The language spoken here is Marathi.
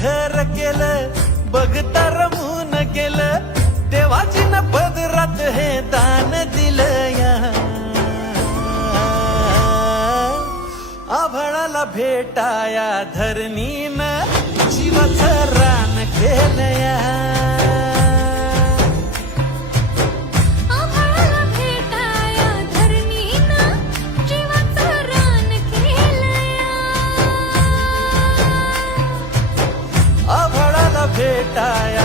घर केलं बघता रमून गेलं देवाजीनं पदरात हे दान दिलं या आभाळाला भेटाया धरणीनं जीवाचं रान केलं या आभाळाला भेटाया धरणीनं जीवाचं रान केलंया आभाळाला भेटाया